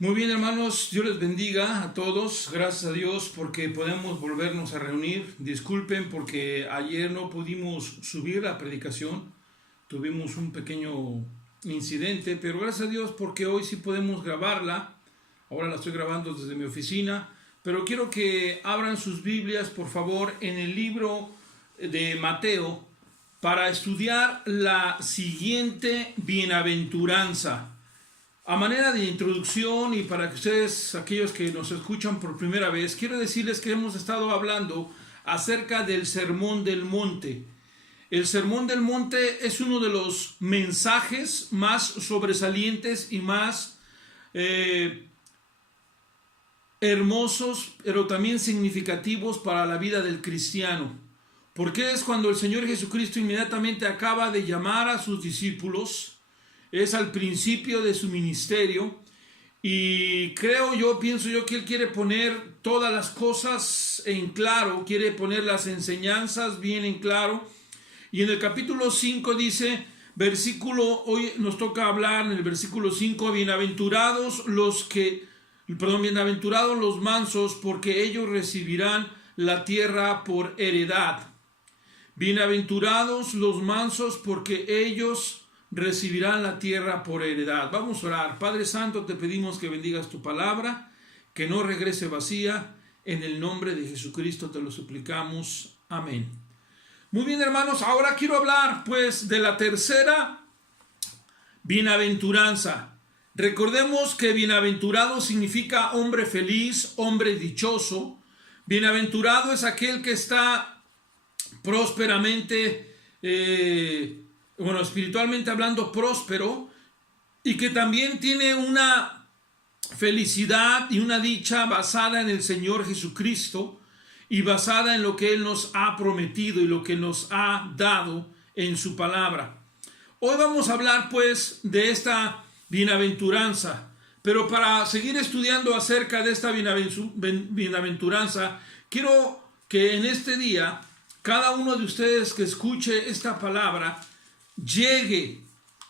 Muy bien, hermanos, Dios les bendiga a todos. Gracias a Dios porque podemos volvernos a reunir. Disculpen porque ayer no pudimos subir la predicación. Tuvimos un pequeño incidente, pero gracias a Dios porque hoy sí podemos grabarla. Ahora la estoy grabando desde mi oficina, pero quiero que abran sus Biblias, por favor, en el libro de Mateo para estudiar la siguiente bienaventuranza. A manera de introducción y para que ustedes, aquellos que nos escuchan por primera vez, quiero decirles que hemos estado hablando acerca del Sermón del Monte. El Sermón del Monte es uno de los mensajes más sobresalientes y más hermosos, pero también significativos para la vida del cristiano. Porque es cuando el Señor Jesucristo inmediatamente acaba de llamar a sus discípulos. Es al principio de su ministerio y pienso yo que Él quiere poner todas las cosas en claro, quiere poner las enseñanzas bien en claro. Y en el capítulo 5 dice, hoy nos toca hablar en el versículo 5, bienaventurados los mansos, porque ellos recibirán la tierra por heredad. Bienaventurados los mansos, porque ellos recibirán la tierra por heredad. Vamos a orar. Padre Santo, te pedimos que bendigas tu palabra, que no regrese vacía. En el nombre de Jesucristo te lo suplicamos. Amén. Muy bien, hermanos, ahora quiero hablar pues de la tercera bienaventuranza. Recordemos que bienaventurado significa hombre feliz, hombre dichoso. Bienaventurado es aquel que está prósperamente espiritualmente hablando, próspero, y que también tiene una felicidad y una dicha basada en el Señor Jesucristo y basada en lo que Él nos ha prometido y lo que nos ha dado en su palabra. Hoy vamos a hablar pues de esta bienaventuranza, pero para seguir estudiando acerca de esta bienaventuranza, quiero que en este día cada uno de ustedes que escuche esta palabra llegue,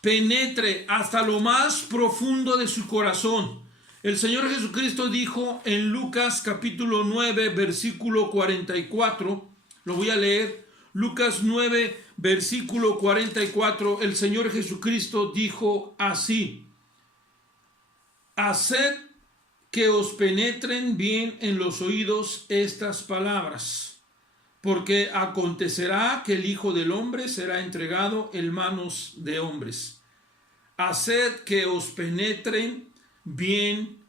penetre hasta lo más profundo de su corazón. El Señor Jesucristo dijo en Lucas capítulo 9 versículo 44, lo voy a leer, Lucas 9 versículo 44, el Señor Jesucristo dijo así: haced que os penetren bien en los oídos estas palabras, porque acontecerá que el Hijo del Hombre será entregado en manos de hombres. Haced que os penetren bien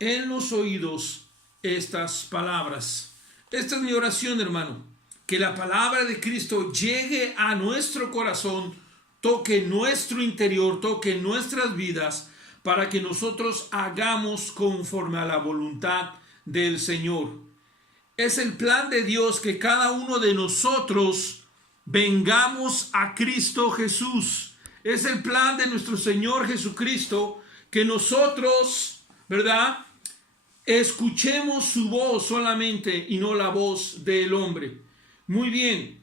en los oídos estas palabras. Esta es mi oración, hermano, que la palabra de Cristo llegue a nuestro corazón, toque nuestro interior, toque nuestras vidas, para que nosotros hagamos conforme a la voluntad del Señor. Es el plan de Dios que cada uno de nosotros vengamos a Cristo Jesús. Es el plan de nuestro Señor Jesucristo que nosotros, ¿verdad?, escuchemos su voz solamente y no la voz del hombre. Muy bien.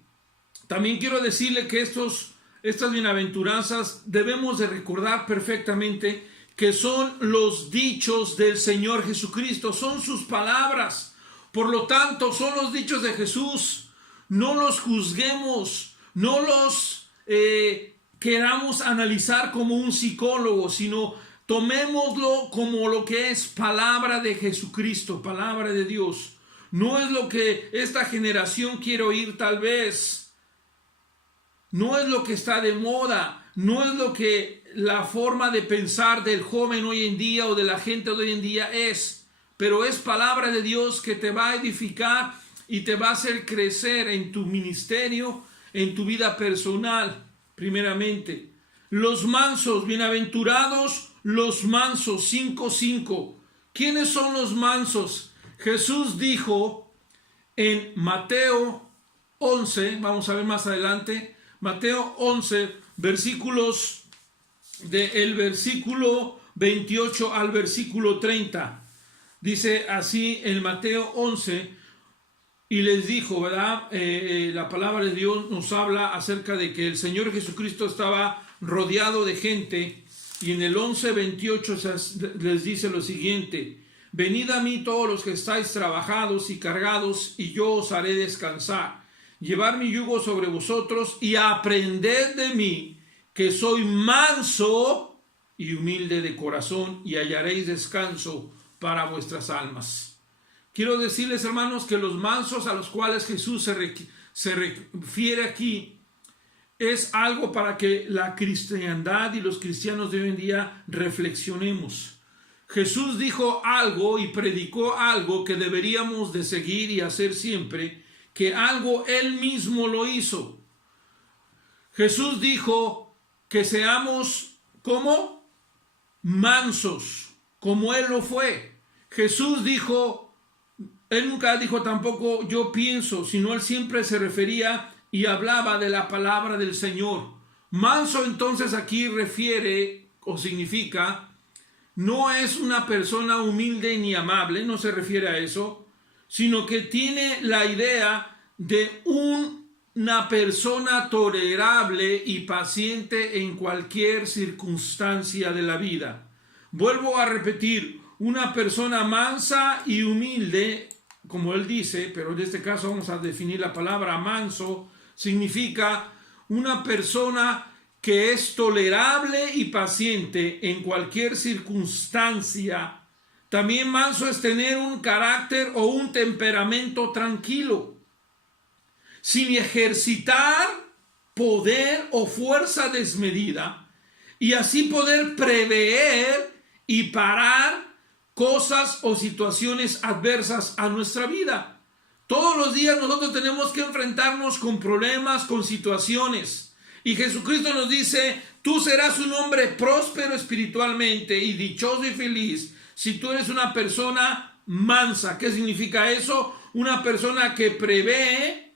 También quiero decirle que estas bienaventuranzas debemos de recordar perfectamente que son los dichos del Señor Jesucristo, son sus palabras. Por lo tanto, son los dichos de Jesús. No los juzguemos, no los queramos analizar como un psicólogo, sino tomémoslo como lo que es palabra de Jesucristo, palabra de Dios. No es lo que esta generación quiere oír tal vez. No es lo que está de moda. No es lo que la forma de pensar del joven hoy en día o de la gente de hoy en día es. Pero es palabra de Dios que te va a edificar y te va a hacer crecer en tu ministerio, en tu vida personal, primeramente. Los mansos, bienaventurados los mansos, 5:5. ¿Quiénes son los mansos? Jesús dijo en Mateo 11, vamos a ver más adelante, Mateo 11, versículos del versículo 28 al versículo 30. Dice así en Mateo 11, y les dijo, ¿verdad? La palabra de Dios nos habla acerca de que el Señor Jesucristo estaba rodeado de gente Y en el 11:28 les dice lo siguiente: venid a mí todos los que estáis trabajados y cargados, y yo os haré descansar. Llevad mi yugo sobre vosotros y aprended de mí, que soy manso y humilde de corazón, y hallaréis descanso para vuestras almas. Quiero decirles, hermanos, que los mansos a los cuales Jesús se refiere aquí es algo para que la cristiandad y los cristianos de hoy en día reflexionemos. Jesús dijo algo y predicó algo que deberíamos de seguir y hacer siempre, que algo Él mismo lo hizo. Jesús dijo que seamos como mansos, como Él lo fue. Jesús dijo, Él nunca dijo tampoco yo pienso, sino Él siempre se refería y hablaba de la palabra del Señor. Manso entonces aquí refiere o significa, no es una persona humilde ni amable, no se refiere a eso, sino que tiene la idea de una persona tolerable y paciente en cualquier circunstancia de la vida. Vuelvo a repetir, una persona mansa y humilde, como él dice, pero en este caso vamos a definir la palabra manso, significa una persona que es tolerable y paciente en cualquier circunstancia. También manso es tener un carácter o un temperamento tranquilo, sin ejercitar poder o fuerza desmedida, y así poder prever y parar cosas o situaciones adversas a nuestra vida. Todos los días nosotros tenemos que enfrentarnos con problemas, con situaciones. Y Jesucristo nos dice, tú serás un hombre próspero espiritualmente y dichoso y feliz si tú eres una persona mansa. ¿Qué significa eso? Una persona que prevé,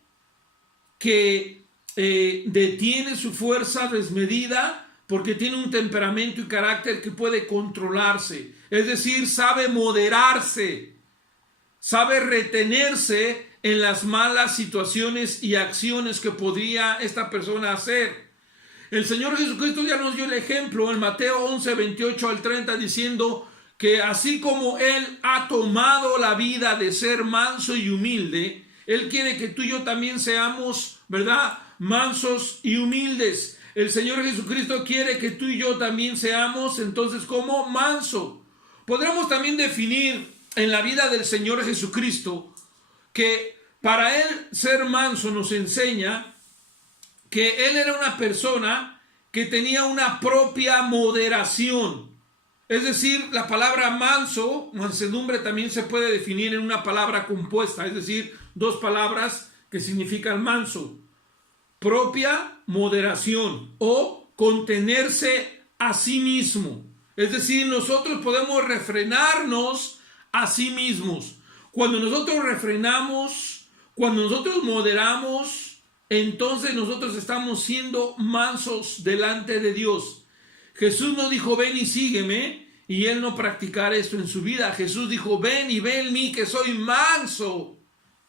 que detiene su fuerza desmedida porque tiene un temperamento y carácter que puede controlarse. Es decir, sabe moderarse, sabe retenerse en las malas situaciones y acciones que podría esta persona hacer. El Señor Jesucristo ya nos dio el ejemplo en Mateo 11:28 al 30, diciendo que así como Él ha tomado la vida de ser manso y humilde, Él quiere que tú y yo también seamos, ¿verdad?, mansos y humildes. El Señor Jesucristo quiere que tú y yo también seamos entonces como manso. Podremos también definir en la vida del Señor Jesucristo que para Él ser manso nos enseña que Él era una persona que tenía una propia moderación. Es decir, la palabra manso, mansedumbre, también se puede definir en una palabra compuesta, es decir, dos palabras que significan manso. Propia moderación o contenerse a sí mismo. Es decir, nosotros podemos refrenarnos a sí mismos. Cuando nosotros refrenamos, cuando nosotros moderamos, entonces nosotros estamos siendo mansos delante de Dios. Jesús no dijo, ven y sígueme, y Él no practicar esto en su vida. Jesús dijo, ven y ve en mí que soy manso,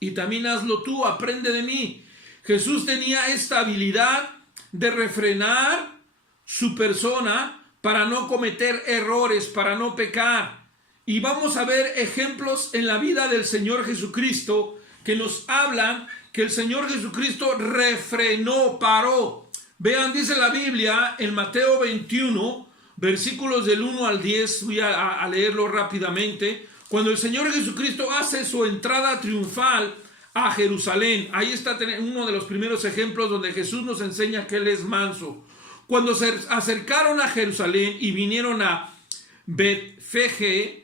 y también hazlo tú, aprende de mí. Jesús tenía esta habilidad de refrenar su persona para no cometer errores, para no pecar. Y vamos a ver ejemplos en la vida del Señor Jesucristo que nos hablan que el Señor Jesucristo refrenó, paró. Vean, dice la Biblia en Mateo 21, versículos del 1 al 10, voy a leerlo rápidamente. Cuando el Señor Jesucristo hace su entrada triunfal a Jerusalén, ahí está uno de los primeros ejemplos donde Jesús nos enseña que Él es manso. Cuando se acercaron a Jerusalén y vinieron a Betfagé,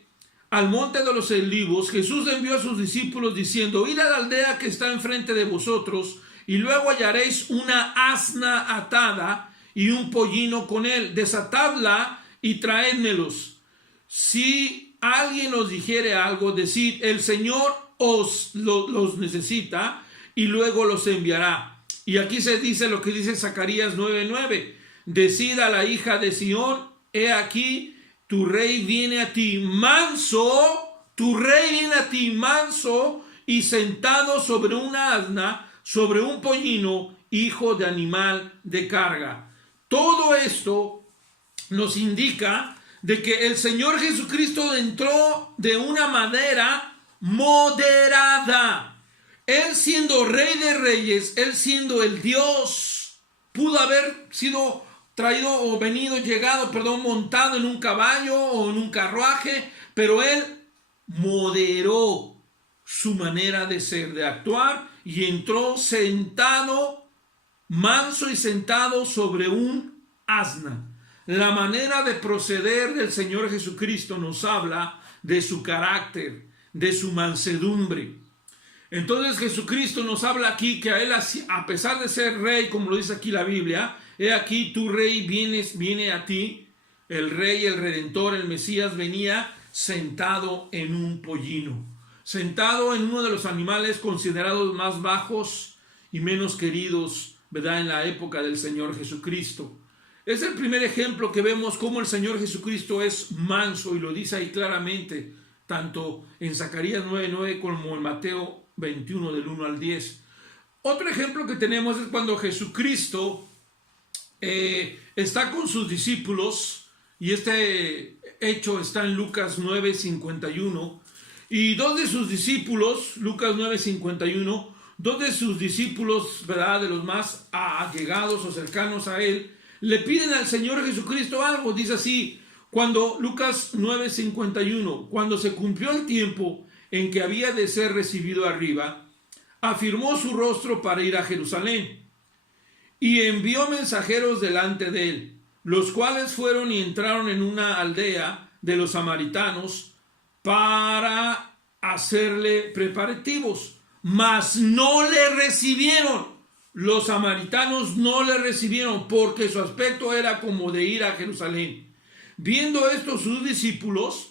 al monte de los olivos, Jesús envió a sus discípulos diciendo, id a la aldea que está enfrente de vosotros, y luego hallaréis una asna atada y un pollino con él. Desatadla y traédmelos. Si alguien os dijere algo, decid, el Señor los necesita, y luego los enviará. Y aquí se dice lo que dice Zacarías 9:9. Decid a la hija de Sión, he aquí, tu rey viene a ti manso, tu rey viene a ti manso y sentado sobre una asna, sobre un pollino, hijo de animal de carga. Todo esto nos indica de que el Señor Jesucristo entró de una manera moderada. Él siendo Rey de Reyes, Él siendo el Dios, pudo haber sido montado en un caballo o en un carruaje, pero Él moderó su manera de ser, de actuar, y entró sentado, manso y sentado sobre un asna. La manera de proceder del Señor Jesucristo nos habla de su carácter, de su mansedumbre. Entonces Jesucristo nos habla aquí que a Él, a pesar de ser rey, como lo dice aquí la Biblia, he aquí tu rey viene a ti. El rey, el redentor, el Mesías venía sentado en un pollino, sentado en uno de los animales considerados más bajos y menos queridos, ¿verdad?, en la época del Señor Jesucristo. Es el primer ejemplo que vemos cómo el Señor Jesucristo es manso, y lo dice ahí claramente, tanto en Zacarías 9:9 como en Mateo 21 del 1 al 10. Otro ejemplo que tenemos es cuando Jesucristo está con sus discípulos, y este hecho está en Lucas 9:51, y dos de sus discípulos, Lucas 9:51, dos de sus discípulos, ¿verdad?, de los más allegados o cercanos a Él, le piden al Señor Jesucristo algo. Dice así, Lucas 9:51, cuando se cumplió el tiempo en que había de ser recibido arriba, afirmó su rostro para ir a Jerusalén, y envió mensajeros delante de él, los cuales fueron y entraron en una aldea de los samaritanos para hacerle preparativos, mas no le recibieron. Los samaritanos no le recibieron porque su aspecto era como de ir a Jerusalén. Viendo esto, sus discípulos,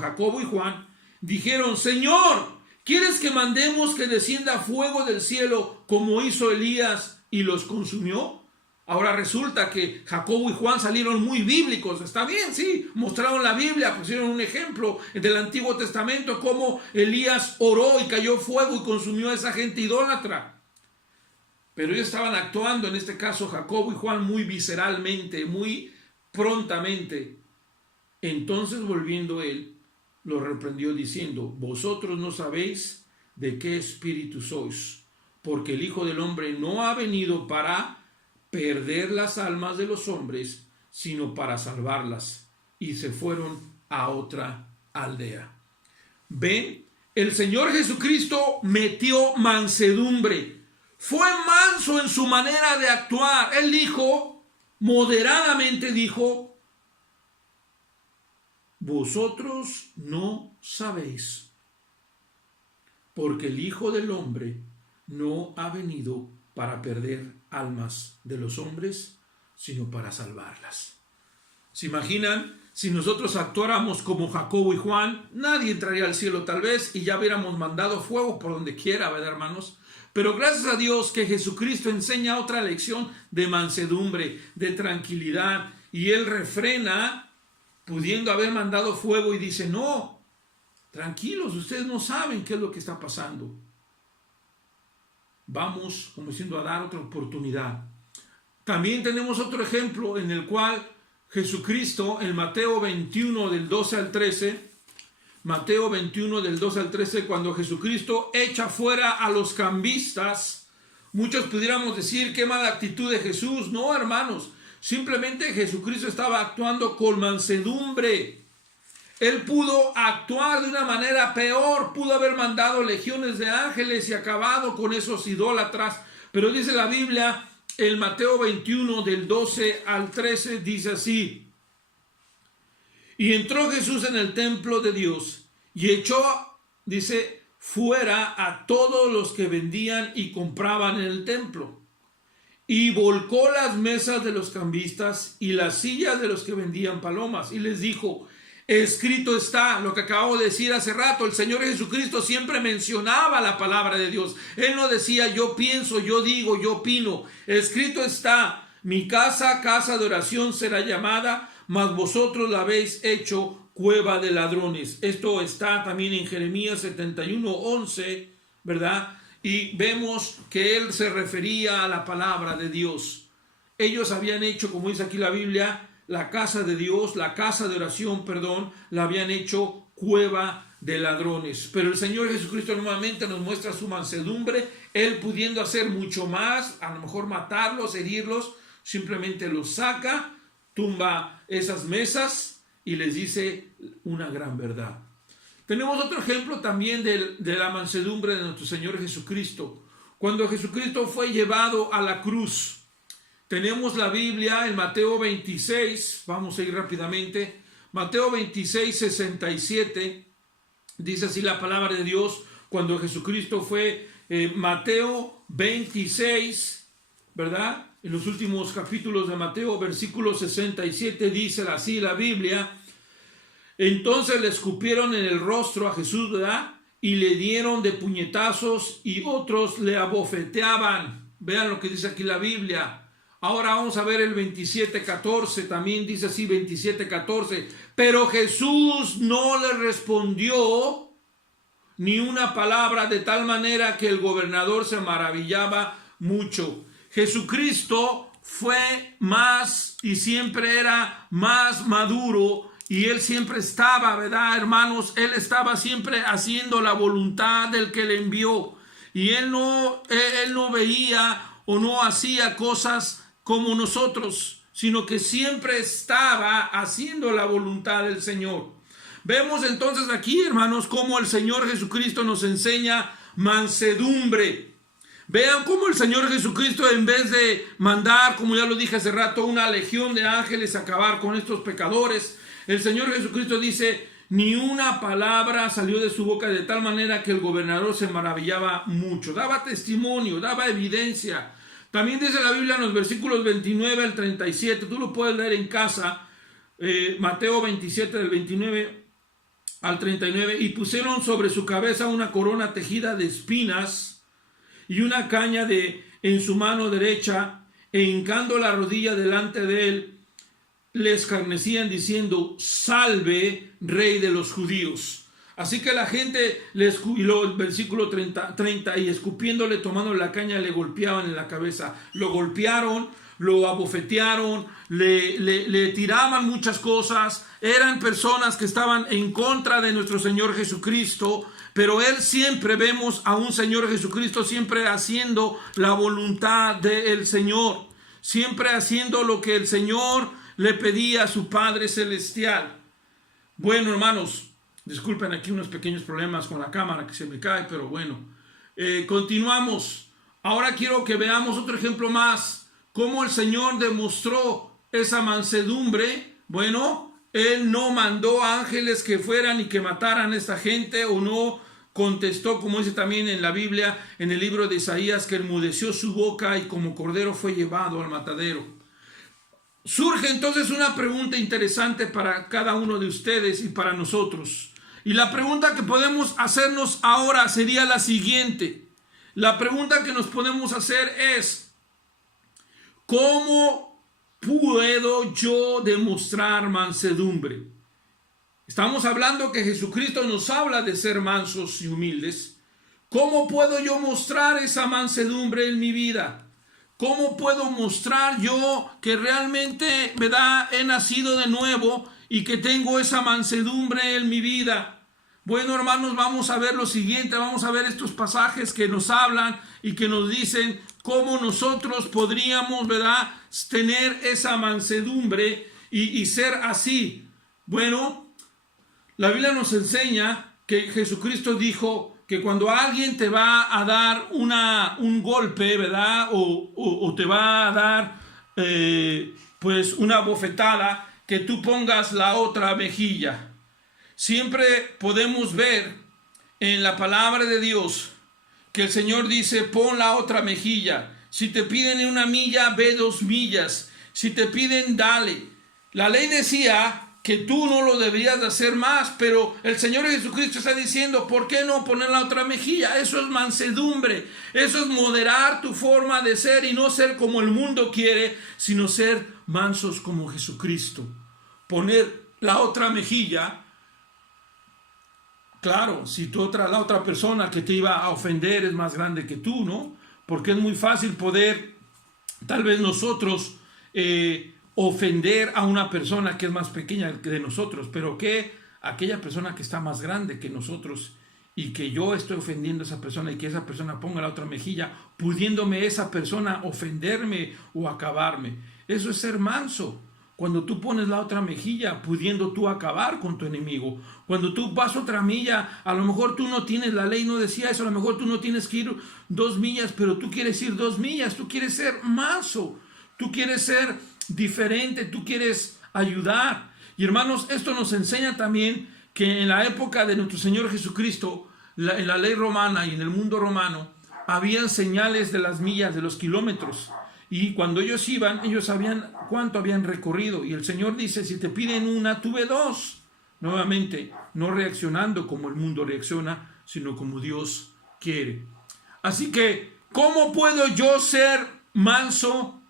Jacobo y Juan, dijeron: Señor, ¿quieres que mandemos que descienda fuego del cielo como hizo Elías y los consumió? Ahora resulta que Jacobo y Juan salieron muy bíblicos. Está bien, sí, mostraron la Biblia, pusieron un ejemplo del Antiguo Testamento, cómo Elías oró y cayó fuego y consumió a esa gente idólatra. Pero ellos estaban actuando, en este caso Jacobo y Juan, muy visceralmente, muy prontamente. Entonces, volviendo él, los reprendió diciendo: vosotros no sabéis de qué espíritu sois, porque el Hijo del Hombre no ha venido para perder las almas de los hombres, sino para salvarlas. Y se fueron a otra aldea. ¿Ven? El Señor Jesucristo metió mansedumbre. Fue manso en su manera de actuar. Él dijo, moderadamente dijo: vosotros no sabéis, porque el Hijo del Hombre no ha venido para perder almas de los hombres, sino para salvarlas. ¿Se imaginan? Si nosotros actuáramos como Jacobo y Juan, nadie entraría al cielo tal vez, y ya hubiéramos mandado fuego por donde quiera, ¿verdad, hermanos? Pero gracias a Dios que Jesucristo enseña otra lección de mansedumbre, de tranquilidad, y Él refrena, pudiendo haber mandado fuego, y dice: no, tranquilos, ustedes no saben qué es lo que está pasando. Vamos, como diciendo, a dar otra oportunidad. También tenemos otro ejemplo en el cual Jesucristo, en Mateo 21 del 12 al 13, Mateo 21 del 12 al 13, cuando Jesucristo echa fuera a los cambistas, muchos pudiéramos decir: qué mala actitud de Jesús. No, hermanos, simplemente Jesucristo estaba actuando con mansedumbre. Él pudo actuar de una manera peor, pudo haber mandado legiones de ángeles y acabado con esos idólatras, pero dice la Biblia en Mateo 21 del 12 al 13, dice así: y entró Jesús en el templo de Dios y echó, dice, fuera a todos los que vendían y compraban en el templo, y volcó las mesas de los cambistas y las sillas de los que vendían palomas, y les dijo: escrito está. Lo que acabo de decir hace rato, el Señor Jesucristo siempre mencionaba la palabra de Dios. Él no decía: yo pienso, yo digo, yo opino. Escrito está: mi casa, casa de oración será llamada, mas vosotros la habéis hecho cueva de ladrones. Esto está también en Jeremías 71:11, ¿verdad? Y vemos que él se refería a la palabra de Dios. Ellos habían hecho, como dice aquí la Biblia, la casa de Dios, la casa de oración, perdón, la habían hecho cueva de ladrones. Pero el Señor Jesucristo nuevamente nos muestra su mansedumbre, Él pudiendo hacer mucho más, a lo mejor matarlos, herirlos, simplemente los saca, tumba esas mesas y les dice una gran verdad. Tenemos otro ejemplo también de la mansedumbre de nuestro Señor Jesucristo. Cuando Jesucristo fue llevado a la cruz, tenemos la Biblia en Mateo 26, vamos a ir rápidamente, Mateo 26, 67, dice así la palabra de Dios, cuando Jesucristo fue, Mateo 26, ¿verdad? En los últimos capítulos de Mateo, versículo 67, dice así la Biblia: entonces le escupieron en el rostro a Jesús, ¿verdad? Y le dieron de puñetazos y otros le abofeteaban. Vean lo que dice aquí la Biblia. Ahora vamos a ver el 27:14, también dice así 27:14. Pero Jesús no le respondió ni una palabra, de tal manera que el gobernador se maravillaba mucho. Jesucristo fue más y siempre era más maduro, y Él siempre estaba, ¿verdad, hermanos? Él estaba siempre haciendo la voluntad del que le envió. Y Él no veía o no hacía cosas como nosotros, sino que siempre estaba haciendo la voluntad del Señor. Vemos entonces aquí, hermanos, cómo el Señor Jesucristo nos enseña mansedumbre. Vean cómo el Señor Jesucristo, en vez de mandar, como ya lo dije hace rato, una legión de ángeles a acabar con estos pecadores, el Señor Jesucristo dice: ni una palabra salió de su boca, de tal manera que el gobernador se maravillaba mucho. Daba testimonio, daba evidencia. También dice la Biblia en los versículos 29 al 37, tú lo puedes leer en casa, Mateo 27 del 29 al 39, y pusieron sobre su cabeza una corona tejida de espinas y una caña en su mano derecha, e hincando la rodilla delante de él, le escarnecían diciendo: salve, rey de los judíos. Así que la gente le escupió, el versículo 30, y escupiéndole, tomando la caña, le golpeaban en la cabeza. Lo golpearon, lo abofetearon, le tiraban muchas cosas. Eran personas que estaban en contra de nuestro Señor Jesucristo, pero Él siempre, vemos a un Señor Jesucristo siempre haciendo la voluntad del Señor, siempre haciendo lo que el Señor le pedía a su Padre Celestial. Bueno, hermanos, disculpen aquí unos pequeños problemas con la cámara que se me cae, pero bueno, continuamos. Ahora quiero que veamos otro ejemplo más, cómo el Señor demostró esa mansedumbre. Bueno, Él no mandó ángeles que fueran y que mataran a esta gente, o no contestó, como dice también en la Biblia, en el libro de Isaías, que enmudeció su boca y como cordero fue llevado al matadero. Surge entonces una pregunta interesante para cada uno de ustedes y para nosotros. Y la pregunta que podemos hacernos ahora sería la siguiente. La pregunta que nos podemos hacer es: ¿cómo puedo yo demostrar mansedumbre? Estamos hablando que Jesucristo nos habla de ser mansos y humildes. ¿Cómo puedo yo mostrar esa mansedumbre en mi vida? ¿Cómo puedo mostrar yo que realmente, ¿verdad?, he nacido de nuevo y que tengo esa mansedumbre en mi vida? Bueno, hermanos, vamos a ver lo siguiente. Vamos a ver estos pasajes que nos hablan y que nos dicen cómo nosotros podríamos, ¿verdad?, tener esa mansedumbre y ser así. Bueno, la Biblia nos enseña que Jesucristo dijo que cuando alguien te va a dar un golpe, ¿verdad?, o te va a dar pues una bofetada, que tú pongas la otra mejilla. Siempre podemos ver en la palabra de Dios que el Señor dice: pon la otra mejilla. Si te piden 1 milla, ve 2 millas. Si te piden, dale. La ley decía que tú no lo deberías de hacer más, pero el Señor Jesucristo está diciendo: ¿por qué no poner la otra mejilla? Eso es mansedumbre, eso es moderar tu forma de ser y no ser como el mundo quiere, sino ser mansos como Jesucristo. Poner la otra mejilla. Claro, si la otra persona que te iba a ofender es más grande que tú, ¿no? Porque es muy fácil poder, tal vez nosotros, ofender a una persona que es más pequeña que de nosotros, pero que aquella persona que está más grande que nosotros y que yo estoy ofendiendo a esa persona y que esa persona ponga la otra mejilla, pudiéndome esa persona ofenderme o acabarme. Eso es ser manso. Cuando tú pones la otra mejilla, pudiendo tú acabar con tu enemigo. Cuando tú vas otra milla, a lo mejor tú no tienes, la ley no decía eso, a lo mejor tú no tienes que ir 2 millas, pero tú quieres ir 2 millas, tú quieres ser manso, tú quieres ser diferente, tú quieres ayudar. Y hermanos, esto nos enseña también que en la época de nuestro Señor Jesucristo, en la ley romana y en el mundo romano, habían señales de las millas, de los kilómetros. Y cuando ellos iban, ellos sabían cuánto habían recorrido. Y el Señor dice, si te piden una, tú ve 2. Nuevamente, no reaccionando como el mundo reacciona, sino como Dios quiere. Así que, ¿cómo puedo yo ser manso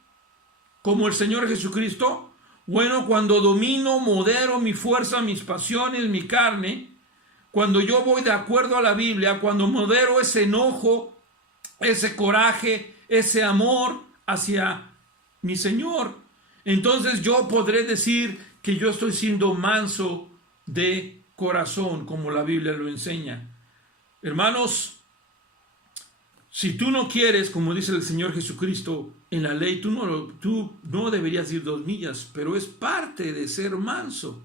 como el Señor Jesucristo? Bueno, cuando domino, modero mi fuerza, mis pasiones, mi carne, cuando yo voy de acuerdo a la Biblia, cuando modero ese enojo, ese coraje, ese amor hacia mi Señor, entonces yo podré decir que yo estoy siendo manso de corazón, como la Biblia lo enseña. Hermanos, si tú no quieres, como dice el Señor Jesucristo en la ley, tú no deberías ir 2 millas, pero es parte de ser manso.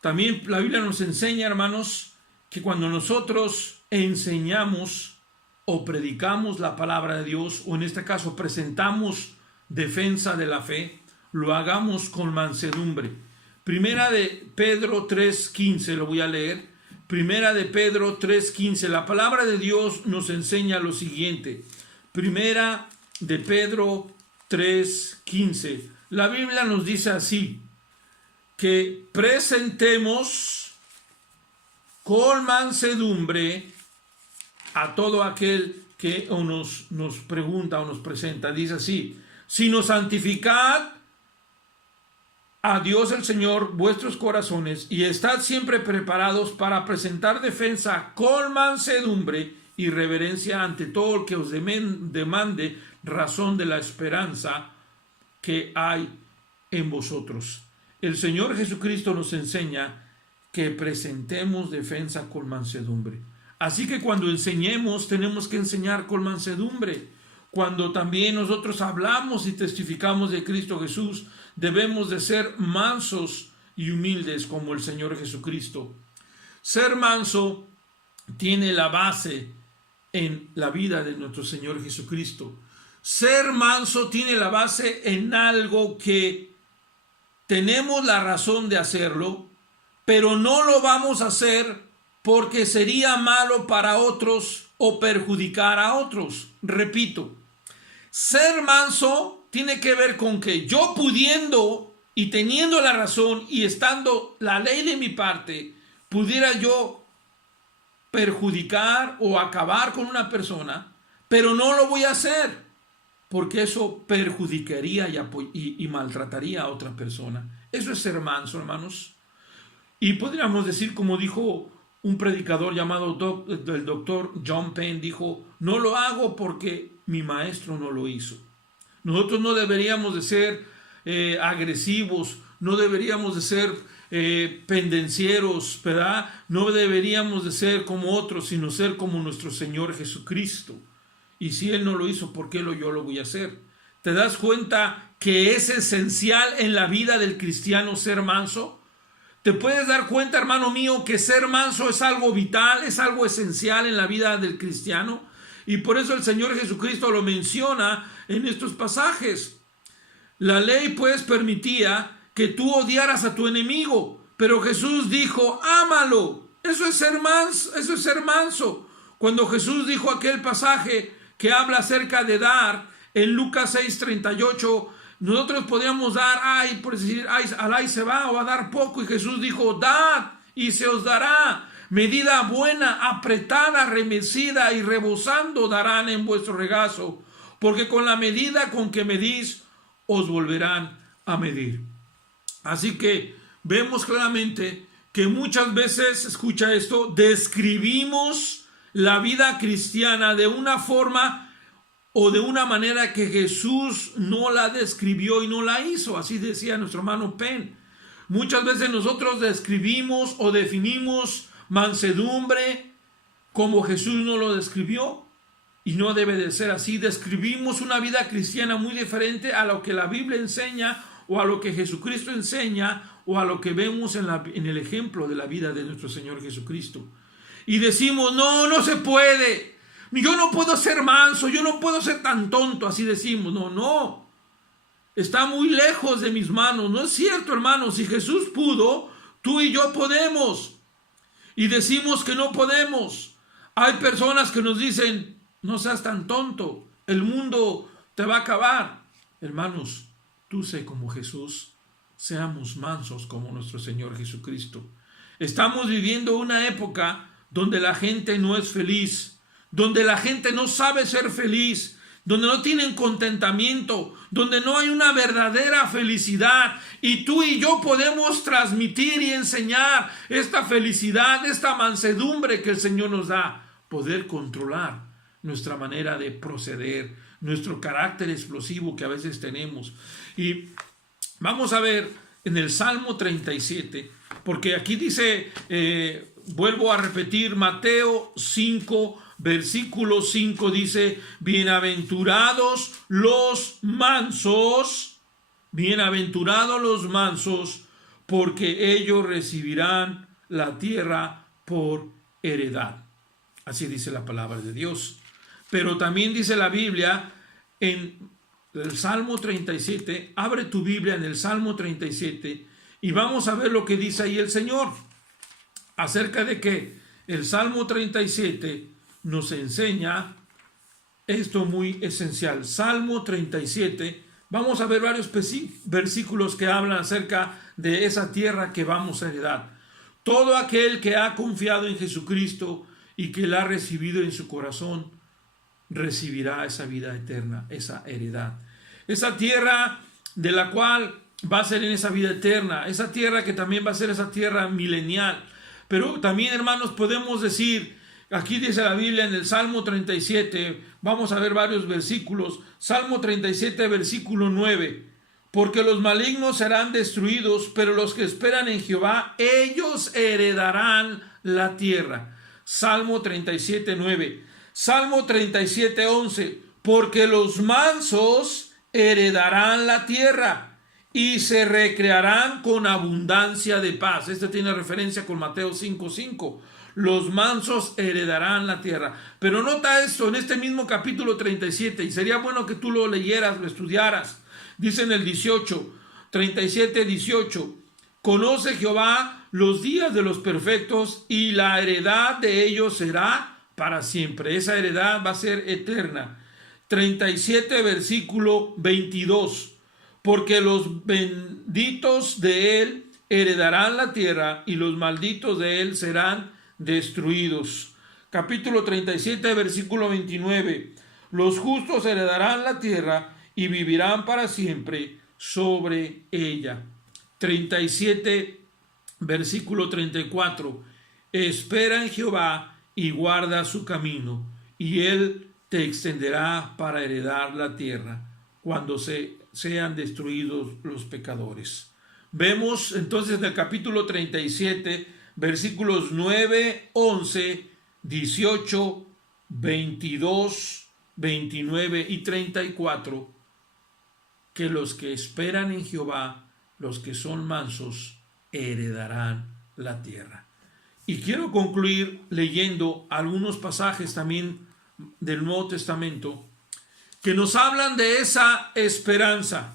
También la Biblia nos enseña, hermanos, que cuando nosotros enseñamos o predicamos la palabra de Dios, o en este caso presentamos defensa de la fe, lo hagamos con mansedumbre. Primera de Pedro 3:15, lo voy a leer. Primera de Pedro 3:15, la palabra de Dios nos enseña lo siguiente. Primera de Pedro 3:15, la Biblia nos dice así, que presentemos con mansedumbre a todo aquel que nos pregunta o nos presenta. Dice así, sino santificad a Dios el Señor vuestros corazones y estad siempre preparados para presentar defensa con mansedumbre y reverencia ante todo el que os demande razón de la esperanza que hay en vosotros. El Señor Jesucristo nos enseña que presentemos defensa con mansedumbre. Así que cuando enseñemos, tenemos que enseñar con mansedumbre. Cuando también nosotros hablamos y testificamos de Cristo Jesús, debemos de ser mansos y humildes como el Señor Jesucristo. Ser manso tiene la base en la vida de nuestro Señor Jesucristo. Ser manso tiene la base en algo que tenemos la razón de hacerlo, pero no lo vamos a hacer porque sería malo para otros o perjudicar a otros. Repito, ser manso tiene que ver con que yo pudiendo y teniendo la razón y estando la ley de mi parte, pudiera yo perjudicar o acabar con una persona, pero no lo voy a hacer porque eso perjudicaría y maltrataría a otra persona. Eso es ser manso, hermanos. Y podríamos decir, como dijo un predicador llamado el doctor John Penn, dijo, no lo hago porque mi maestro no lo hizo. Nosotros no deberíamos de ser agresivos, no deberíamos de ser pendencieros, ¿verdad? No deberíamos de ser como otros, sino ser como nuestro Señor Jesucristo. Y si Él no lo hizo, ¿por qué yo lo voy a hacer? ¿Te das cuenta que es esencial en la vida del cristiano ser manso? ¿Te puedes dar cuenta, hermano mío, que ser manso es algo vital, es algo esencial en la vida del cristiano? Y por eso el Señor Jesucristo lo menciona en estos pasajes. La ley pues permitía que tú odiaras a tu enemigo, pero Jesús dijo, ámalo. Eso es ser manso, eso es ser manso. Cuando Jesús dijo aquel pasaje que habla acerca de dar, en Lucas 6:38, nosotros podíamos dar, por decir, al se va, o a dar poco, y Jesús dijo, dad y se os dará. Medida buena, apretada, remecida y rebosando darán en vuestro regazo, porque con la medida con que medís, os volverán a medir. Así que vemos claramente que muchas veces, escucha esto, describimos la vida cristiana de una forma o de una manera que Jesús no la describió y no la hizo. Así decía nuestro hermano Penn. Muchas veces nosotros describimos o definimos mansedumbre como Jesús no lo describió, y no debe de ser así. Describimos una vida cristiana muy diferente a lo que la Biblia enseña, o a lo que Jesucristo enseña, o a lo que vemos en el ejemplo de la vida de nuestro Señor Jesucristo. Y decimos, no se puede, yo no puedo ser manso, yo no puedo ser tan tonto. Así decimos, no, está muy lejos de mis manos. No es cierto, hermanos. Si Jesús pudo, tú y yo podemos. Y decimos que no podemos. Hay personas que nos dicen, no seas tan tonto, el mundo te va a acabar. Hermanos, tú sé como Jesús, seamos mansos como nuestro Señor Jesucristo. Estamos viviendo una época donde la gente no es feliz, donde la gente no sabe ser feliz, donde no tienen contentamiento, donde no hay una verdadera felicidad. Y tú y yo podemos transmitir y enseñar esta felicidad, esta mansedumbre que el Señor nos da, poder controlar nuestra manera de proceder, nuestro carácter explosivo que a veces tenemos. Y vamos a ver en el Salmo 37, porque aquí dice, vuelvo a repetir, Mateo 5, versículo 5 dice, bienaventurados los mansos, porque ellos recibirán la tierra por heredad. Así dice la palabra de Dios. Pero también dice la Biblia en el Salmo 37, abre tu Biblia en el Salmo 37 y vamos a ver lo que dice ahí el Señor acerca de que el Salmo 37 nos enseña esto muy esencial. Salmo 37, vamos a ver varios versículos que hablan acerca de esa tierra que vamos a heredar. Todo aquel que ha confiado en Jesucristo y que la ha recibido en su corazón, recibirá esa vida eterna, esa heredad. Esa tierra de la cual va a ser en esa vida eterna, esa tierra que también va a ser esa tierra milenial. Pero también, hermanos, podemos decir, aquí dice la Biblia en el Salmo 37, vamos a ver varios versículos, Salmo 37, versículo 9, porque los malignos serán destruidos, pero los que esperan en Jehová, ellos heredarán la tierra. Salmo 37, 9. Salmo 37, 11. Porque los mansos heredarán la tierra y se recrearán con abundancia de paz. Este tiene referencia con Mateo 5, 5. Los mansos heredarán la tierra. Pero nota esto en este mismo capítulo 37, y sería bueno que tú lo leyeras, lo estudiaras. Dice en el 18, 37, 18. Conoce Jehová los días de los perfectos y la heredad de ellos será para siempre. Esa heredad va a ser eterna. 37, versículo 22. Porque los benditos de él heredarán la tierra y los malditos de él serán destruidos. Capítulo 37, versículo 29. Los justos heredarán la tierra y vivirán para siempre sobre ella. 37, versículo 34. Espera en Jehová y guarda su camino, y él te extenderá para heredar la tierra cuando sean destruidos los pecadores. Vemos entonces del capítulo 37, versículos 9, 11, 18, 22, 29 y 34, que los que esperan en Jehová, los que son mansos, heredarán la tierra. Y quiero concluir leyendo algunos pasajes también del Nuevo Testamento que nos hablan de esa esperanza.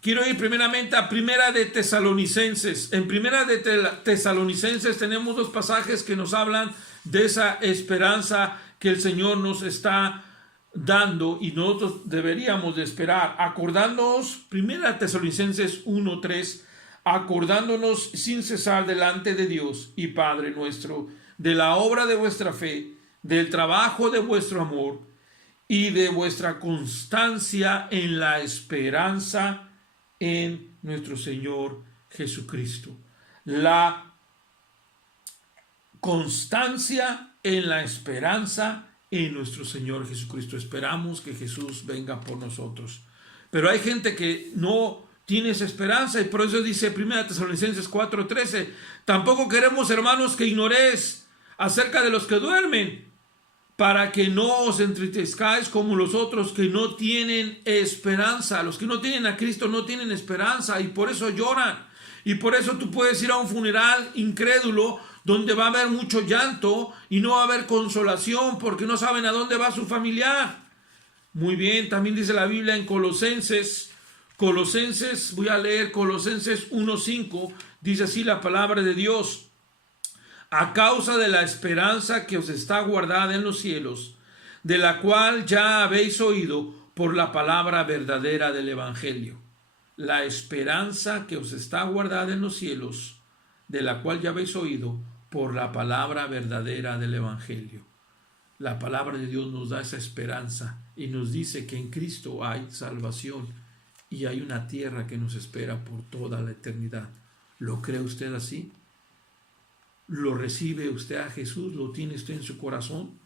Quiero ir primeramente a Primera de Tesalonicenses. En Primera de Tesalonicenses tenemos dos pasajes que nos hablan de esa esperanza que el Señor nos está dando y nosotros deberíamos de esperar, acordándonos, Primera Tesalonicenses 1:3, acordándonos sin cesar delante de Dios y Padre nuestro, de la obra de vuestra fe, del trabajo de vuestro amor y de vuestra constancia en la esperanza en nuestro Señor Jesucristo. La constancia en la esperanza en nuestro Señor Jesucristo. Esperamos que Jesús venga por nosotros. Pero hay gente que no tiene esa esperanza, y por eso dice 1 Tesalonicenses 4:13, tampoco queremos, hermanos, que ignoréis acerca de los que duermen, para que no os entristezcáis como los otros que no tienen esperanza. Los que no tienen a Cristo no tienen esperanza, y por eso lloran. Y por eso tú puedes ir a un funeral incrédulo donde va a haber mucho llanto y no va a haber consolación, porque no saben a dónde va su familiar. Muy bien, también dice la Biblia en Colosenses, voy a leer Colosenses 1:5, dice así la palabra de Dios: a causa de la esperanza que os está guardada en los cielos, de la cual ya habéis oído por la palabra verdadera del Evangelio. La esperanza que os está guardada en los cielos, de la cual ya habéis oído por la palabra verdadera del Evangelio. La palabra de Dios nos da esa esperanza y nos dice que en Cristo hay salvación y hay una tierra que nos espera por toda la eternidad. ¿Lo cree usted así? ¿Lo recibe usted a Jesús? ¿Lo tiene usted en su corazón?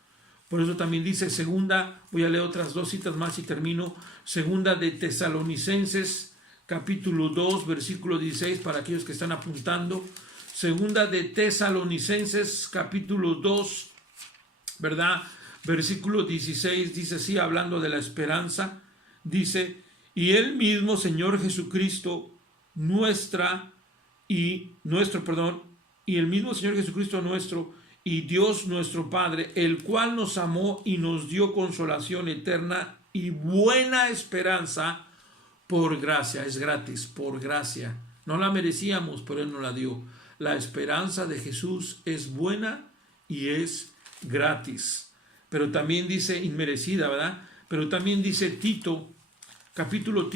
Por eso también dice segunda, voy a leer otras 2 citas más y termino, segunda de Tesalonicenses, capítulo 2, versículo 16, para aquellos que están apuntando. Segunda de Tesalonicenses, capítulo 2, ¿verdad? Versículo 16, dice así, hablando de la esperanza, dice, y el mismo Señor Jesucristo y el mismo Señor Jesucristo nuestro y Dios nuestro Padre, el cual nos amó y nos dio consolación eterna y buena esperanza por gracia. Es gratis, por gracia. No la merecíamos, pero Él nos la dio. La esperanza de Jesús es buena y es gratis. Pero también dice inmerecida, ¿verdad? Pero también dice Tito, capítulo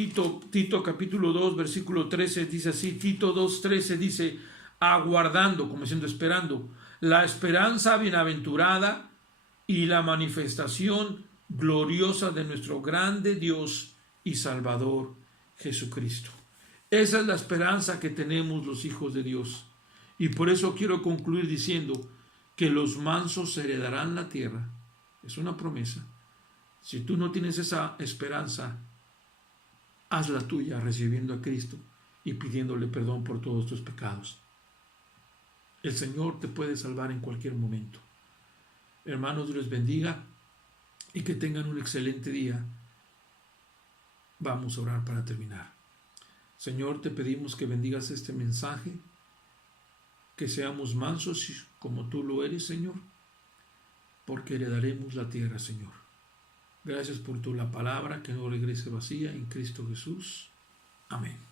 2, versículo 13, dice así, Tito 2:13 dice, aguardando, como diciendo, esperando, la esperanza bienaventurada y la manifestación gloriosa de nuestro grande Dios y Salvador Jesucristo. Esa es la esperanza que tenemos los hijos de Dios. Y por eso quiero concluir diciendo que los mansos heredarán la tierra. Es una promesa. Si tú no tienes esa esperanza, haz la tuya recibiendo a Cristo y pidiéndole perdón por todos tus pecados. El Señor te puede salvar en cualquier momento. Hermanos, Dios les bendiga y que tengan un excelente día. Vamos a orar para terminar. Señor, te pedimos que bendigas este mensaje, que seamos mansos como tú lo eres, Señor, porque heredaremos la tierra, Señor. Gracias por la palabra, que no regrese vacía, en Cristo Jesús. Amén.